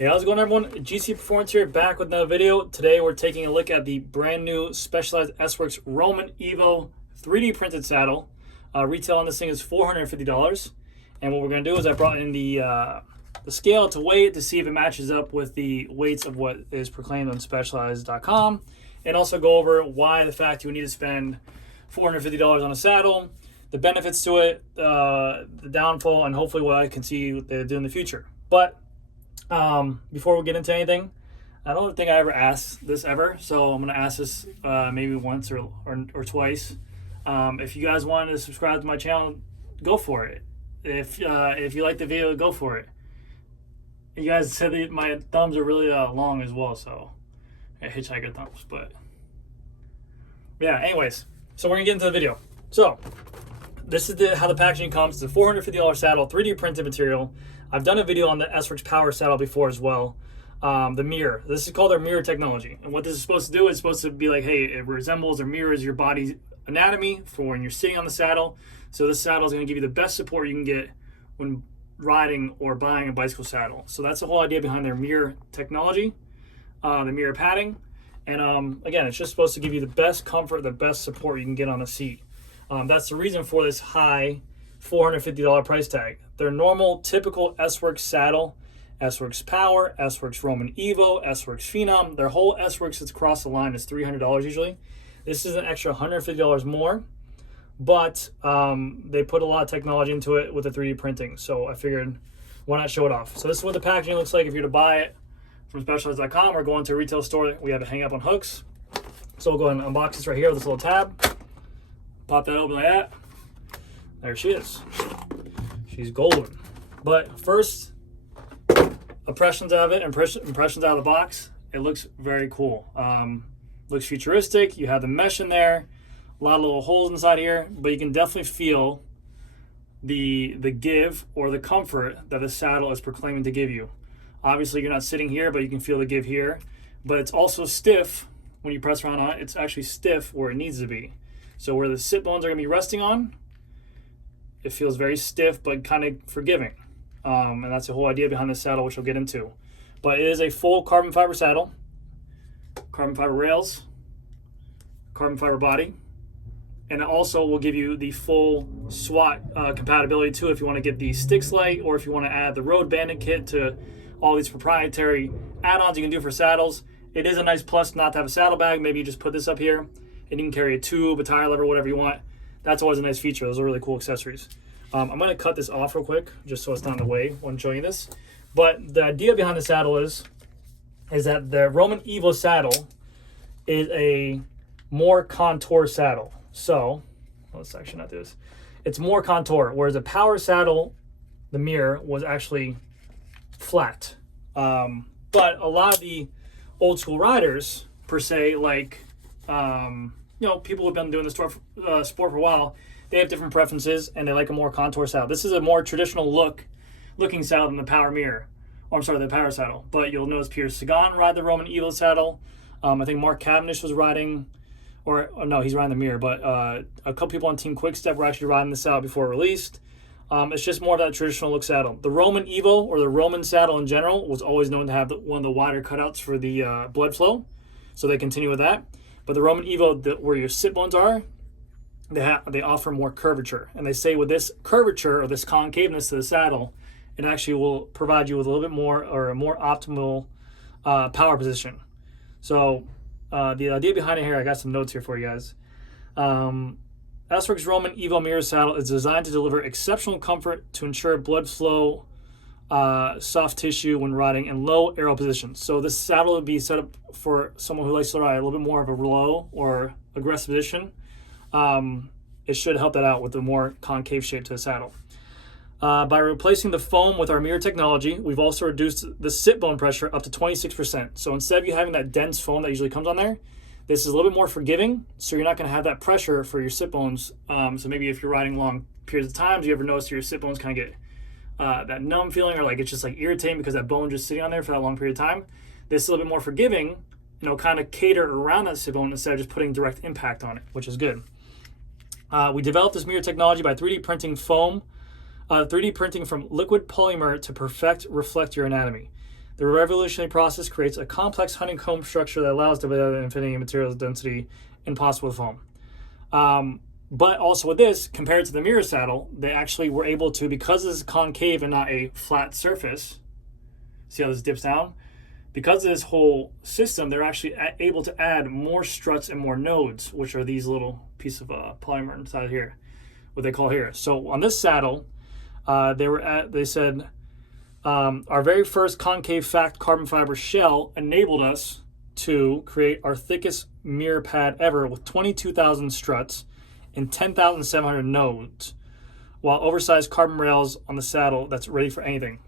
Hey, how's it going, everyone? GC Performance here, back with another video. Today we're taking a look at the brand new Specialized S-Works Romin Evo 3D printed saddle. Retail on this thing is $450. And what we're going to do is I brought in the scale to weigh it to see if it matches up with the weights of what is proclaimed on Specialized.com, and also go over why the fact you need to spend $450 on a saddle, the benefits to it, the downfall, and hopefully what I can see they do in the future. But before we get into anything, I don't think I ever asked this ever, so I'm going to ask this maybe once or twice. If you guys want to subscribe to my channel, go for it. If you like the video, go for it. You guys said that my thumbs are really long as well, so hitchhiker thumbs. But yeah, anyways, so we're going to get into the video. So this is how the packaging comes. It's a $450 saddle, 3D printed material. I've done a video on the S-Works Power saddle before as well. The mirror. This is called our mirror technology. And what this is supposed to do is supposed to be like, hey, it resembles or mirrors your body's anatomy for when you're sitting on the saddle. So this saddle is going to give you the best support you can get when riding or buying a bicycle saddle. So that's the whole idea behind their mirror technology, the mirror padding. And again, it's just supposed to give you the best comfort, the best support you can get on a seat. That's the reason for this high $450 price tag. Their normal, typical S-Works saddle, S-Works Power, S-Works Romin Evo, S-Works Phenom, their whole S-Works that's across the line is $300 usually. This is an extra $150 more, but they put a lot of technology into it with the 3D printing, so I figured why not show it off. So this is what the packaging looks like if you're to buy it from Specialized.com or go into a retail store. We have it hang up on hooks. So we'll go ahead and unbox this right here with this little tab. Pop that open like that. There she is. She's golden. But first, impressions of it, impressions out of the box. It looks very cool. Looks futuristic. You have the mesh in there, a lot of little holes inside here, but you can definitely feel the give or the comfort that the saddle is proclaiming to give you. Obviously, you're not sitting here, but you can feel the give here. But it's also stiff when you press around on it. It's actually stiff where it needs to be. So where the sit bones are going to be resting on, it feels very stiff but kind of forgiving. And that's the whole idea behind this saddle, which we'll get into. But it is a full carbon fiber saddle, carbon fiber rails, carbon fiber body, and it also will give you the full SWAT compatibility too if you want to get the Stix light, or if you want to add the Road Bandit kit to all these proprietary add-ons you can do for saddles. It is a nice plus not to have a saddle bag. Maybe you just put this up here and you can carry a tube, a tire lever, whatever you want. That's always a nice feature. Those are really cool accessories. I'm going to cut this off real quick just so it's not in the way when showing you this. But the idea behind the saddle is that the Romin Evo saddle is a more contour saddle. So, let's actually not do this. It's more contour, whereas a power saddle, the mirror, was actually flat. But a lot of the old school riders, per se, like people who've been doing the sport for a while, they have different preferences and they like a more contour saddle. This is a more traditional looking saddle than the power mirror. Or I'm sorry, the power saddle. But you'll notice Pierre Sagan ride the Romin Evo saddle. I think Mark Cavendish was riding, or no, he's riding the mirror. But a couple people on Team Quickstep were actually riding the saddle before it released. It's just more of that traditional look saddle. The Romin Evo, or the Romin saddle in general, was always known to have one of the wider cutouts for the blood flow. So they continue with that. But the Romin Evo, where your sit bones are, they offer more curvature. And they say with this curvature or this concaveness to the saddle, it actually will provide you with a little bit more or a more optimal power position. So the idea behind it here, I got some notes here for you guys. S-Works Romin Evo mirror saddle is designed to deliver exceptional comfort to ensure blood flow, soft tissue when riding, and low aero positions. So this saddle would be set up for someone who likes to ride a little bit more of a low or aggressive position. It should help that out with the more concave shape to the saddle. By replacing the foam with our mirror technology, we've also reduced the sit bone pressure up to 26%. So instead of you having that dense foam that usually comes on there, this is a little bit more forgiving, so you're not going to have that pressure for your sit bones. So maybe if you're riding long periods of time, do you ever notice your sit bones kind of get that numb feeling, or like it's just like irritating because that bone just sitting on there for that long period of time? This is a little bit more forgiving, kind of cater around that sit bone instead of just putting direct impact on it, which is good. We developed this mirror technology by 3D printing foam 3D printing from liquid polymer to reflect your anatomy. The revolutionary process creates a complex honeycomb structure that allows the infinity materials density impossible with foam. But also with this, compared to the mirror saddle, they actually were able to, because this is concave and not a flat surface, see how this dips down? Because of this whole system, they're actually able to add more struts and more nodes, which are these little pieces of polymer inside here, what they call here. So on this saddle, they said, our very first concave fact carbon fiber shell enabled us to create our thickest mirror pad ever with 22,000 struts and 10,700 nodes, while oversized carbon rails on the saddle that's ready for anything.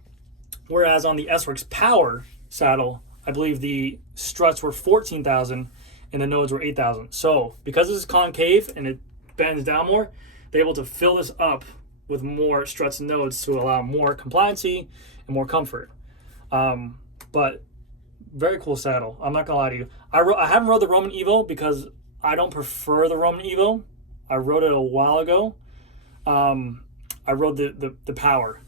Whereas on the S-Works Power saddle, I believe the struts were 14,000 and the nodes were 8,000. So because this is concave and it bends down more, they're able to fill this up with more struts and nodes to allow more compliancy and more comfort. But very cool saddle. I'm not gonna lie to you. I haven't rode the Romin Evo because I don't prefer the Romin Evo. I rode it a while ago. I rode the Power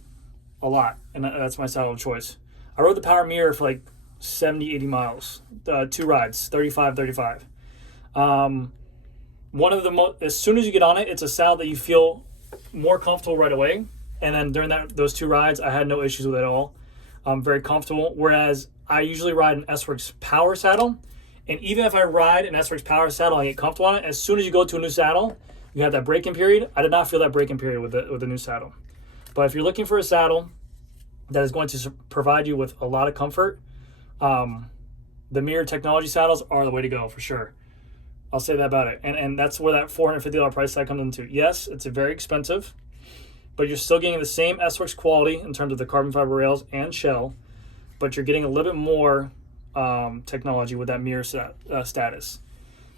a lot, and that's my saddle of choice. I rode the Power Mirror for like 70, 80 miles, 2 rides, 35. One of the as soon as you get on it, it's a saddle that you feel more comfortable right away. And then during those 2 rides, I had no issues with it at all. I'm very comfortable. Whereas I usually ride an S-Works Power saddle, and even if I ride an S-Works Power saddle and get comfortable on it, as soon as you go to a new saddle, you have that break-in period. I did not feel that break-in period with the new saddle. But if you're looking for a saddle that is going to provide you with a lot of comfort, the mirror technology saddles are the way to go for sure. I'll say that about it. And that's where that $450 price tag comes into. Yes, it's very expensive, but you're still getting the same S-Works quality in terms of the carbon fiber rails and shell, but you're getting a little bit more technology with that mirror status.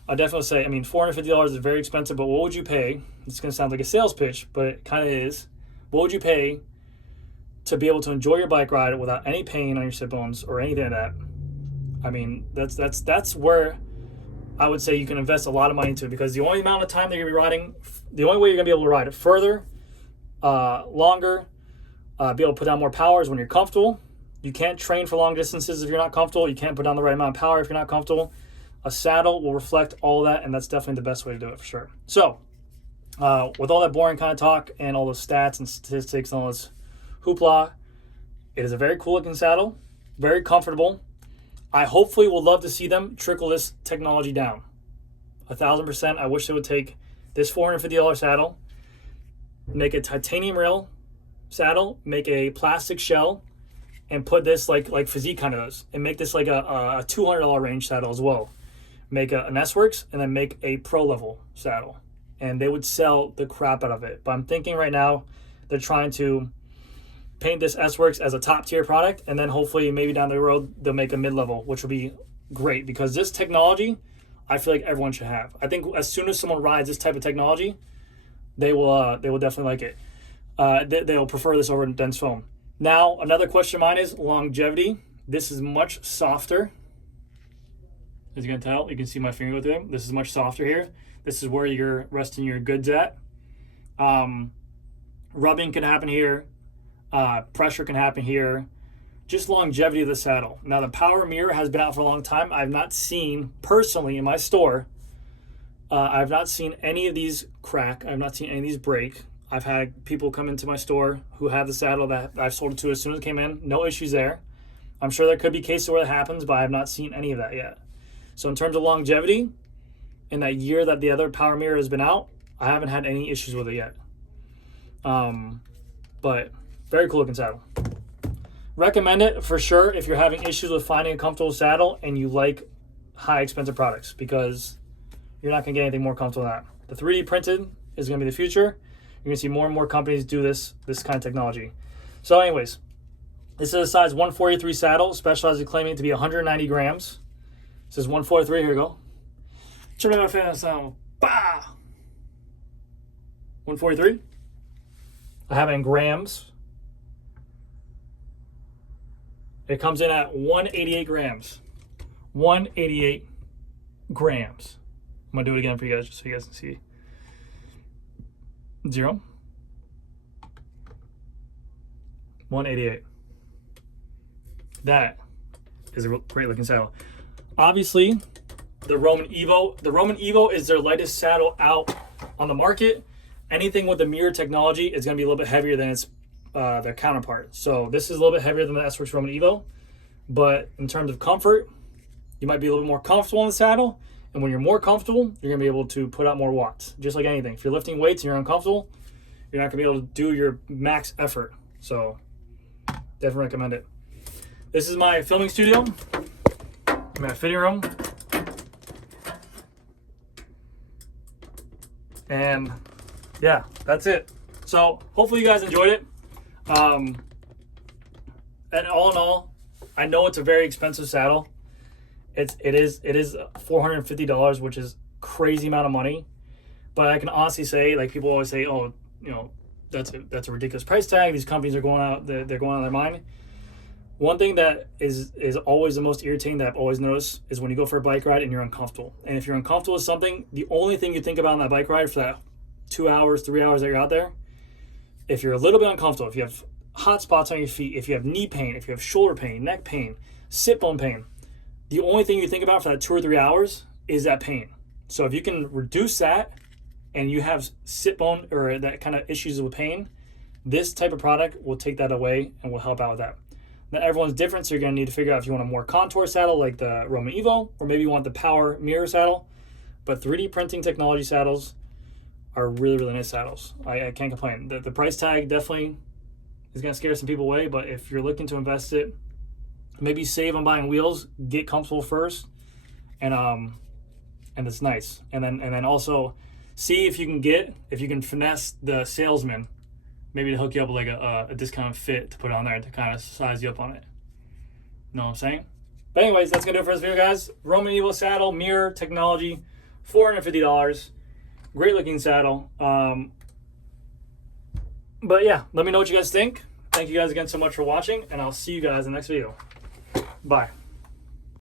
I definitely say, I mean, $450 is very expensive, but what would you pay? It's going to sound like a sales pitch, but it kind of is. What would you pay to be able to enjoy your bike ride without any pain on your sit bones or anything like that? I mean, that's where I would say you can invest a lot of money into, because the only amount of time that you're going to be riding, the only way you're going to be able to ride it further, longer, be able to put down more power is when you're comfortable. You can't train for long distances if you're not comfortable. You can't put down the right amount of power if you're not comfortable. A saddle will reflect all that, and that's definitely the best way to do it for sure. So, with all that boring kind of talk and all those stats and statistics and all this hoopla, it is a very cool looking saddle, very comfortable. I hopefully will love to see them trickle this technology down. 1,000%. I wish they would take this $450 saddle, make a titanium rail saddle, make a plastic shell, and put this like Physique kind of does, and make this like a $200 range saddle as well. Make an S-Works and then make a pro level saddle, and they would sell the crap out of it. But I'm thinking right now they're trying to paint this S-Works as a top tier product, and then hopefully maybe down the road they'll make a mid-level, which will be great, because this technology I feel like everyone should have. I think as soon as someone rides this type of technology, they will definitely like it. They'll prefer this over dense foam. Now, another question of mine is longevity. This is much softer. As you can tell, you can see my finger with it. This is much softer here. This is where you're resting your goods at. Rubbing can happen here. Pressure can happen here. Just longevity of the saddle. Now, the Power Mirror has been out for a long time. I've not seen, personally in my store, I've not seen any of these crack. I've not seen any of these break. I've had people come into my store who have the saddle that I've sold it to as soon as it came in. No issues there. I'm sure there could be cases where it happens, but I have not seen any of that yet. So in terms of longevity, in that year that the other Power Mirror has been out, I haven't had any issues with it yet. But very cool looking saddle. Recommend it for sure if you're having issues with finding a comfortable saddle and you like high expensive products, because you're not going to get anything more comfortable than that. The 3D printed is going to be the future. You're going to see more and more companies do this kind of technology. So anyways, this is a size 143 saddle, Specialized is claiming it to be 190 grams. This is 143, here we go. Check out my fan sound. Bah! 143. I have it in grams. It comes in at 188 grams. 188 grams. I'm going to do it again for you guys just so you guys can see. 0. 188. That is a great looking saddle. Obviously, the Romin Evo is their lightest saddle out on the market. Anything with the mirror technology is going to be a little bit heavier than its their counterpart. So this is a little bit heavier than the S-Works Romin Evo, but in terms of comfort, you might be a little bit more comfortable in the saddle. And when you're more comfortable, you're going to be able to put out more watts. Just like anything. If you're lifting weights and you're uncomfortable, you're not going to be able to do your max effort. So definitely recommend it. This is my filming studio, my fitting room. And yeah, that's it. So hopefully you guys enjoyed it. And all in all, I know it's a very expensive saddle. It is $450, which is crazy amount of money. But I can honestly say, like people always say, oh, you know, that's a ridiculous price tag. These companies are going out, they're going out of their mind. One thing that is always the most irritating that I've always noticed is when you go for a bike ride and you're uncomfortable. And if you're uncomfortable with something, the only thing you think about on that bike ride for that 2 hours, 3 hours that you're out there, if you're a little bit uncomfortable, if you have hot spots on your feet, if you have knee pain, if you have shoulder pain, neck pain, sit bone pain, the only thing you think about for that 2 or 3 hours is that pain. So if you can reduce that and you have sit bone or that kind of issues with pain, this type of product will take that away and will help out with that. Now everyone's different, so you're going to need to figure out if you want a more contour saddle like the Romin Evo, or maybe you want the power mirror saddle. But 3D printing technology saddles are really, really nice saddles. I can't complain. The price tag definitely is going to scare some people away, but if you're looking to invest it, maybe save on buying wheels, get comfortable first, and it's nice. And then also see if you can finesse the salesman, maybe to hook you up with like a discounted fit to put on there to kind of size you up on it. Know what I'm saying? But anyways, that's gonna do it for this video, guys. Romin Evo saddle, mirror technology, $450. Great looking saddle. But yeah, let me know what you guys think. Thank you guys again so much for watching, and I'll see you guys in the next video. Bye.